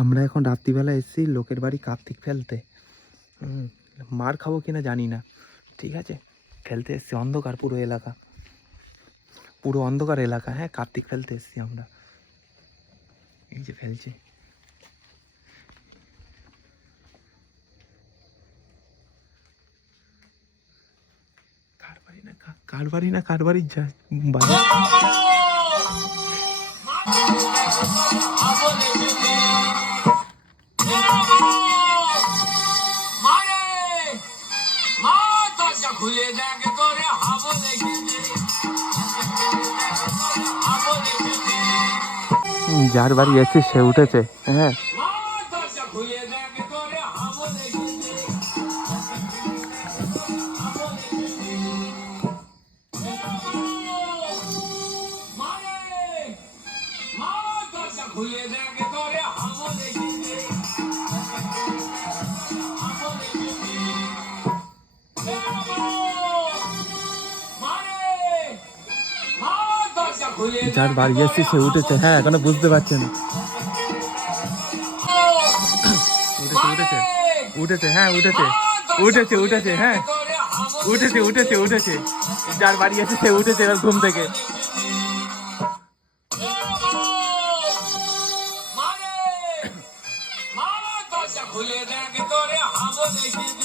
আমরা এখন রাত্রিবেলা এসেছি লোকের বাড়ি কার্তিক ফেলতে। মার খাবো কিনা জানি না, ঠিক আছে। ফেলতে এসছি, অন্ধকার পুরো এলাকা, পুরো অন্ধকার এলাকা। হ্যাঁ, কার্তিক ফেলতে এসছি আমরা। এই যে ফেলছি। কার বাড়ির যায় বাড়ি। যার বাড়ি এসেছি সে উঠেছে। হ্যাঁ, যার বাড়ি এসেছি সে উঠেছে। হ্যাঁ, এখনো বুঝতে পারছে না। উঠেছে উঠেছে হ্যাঁ উঠেছে উঠেছে উঠেছে হ্যাঁ উঠেছে উঠেছে উঠেছে। যার বাড়ি আছে সে উঠেছে এবার ঘুম থেকে।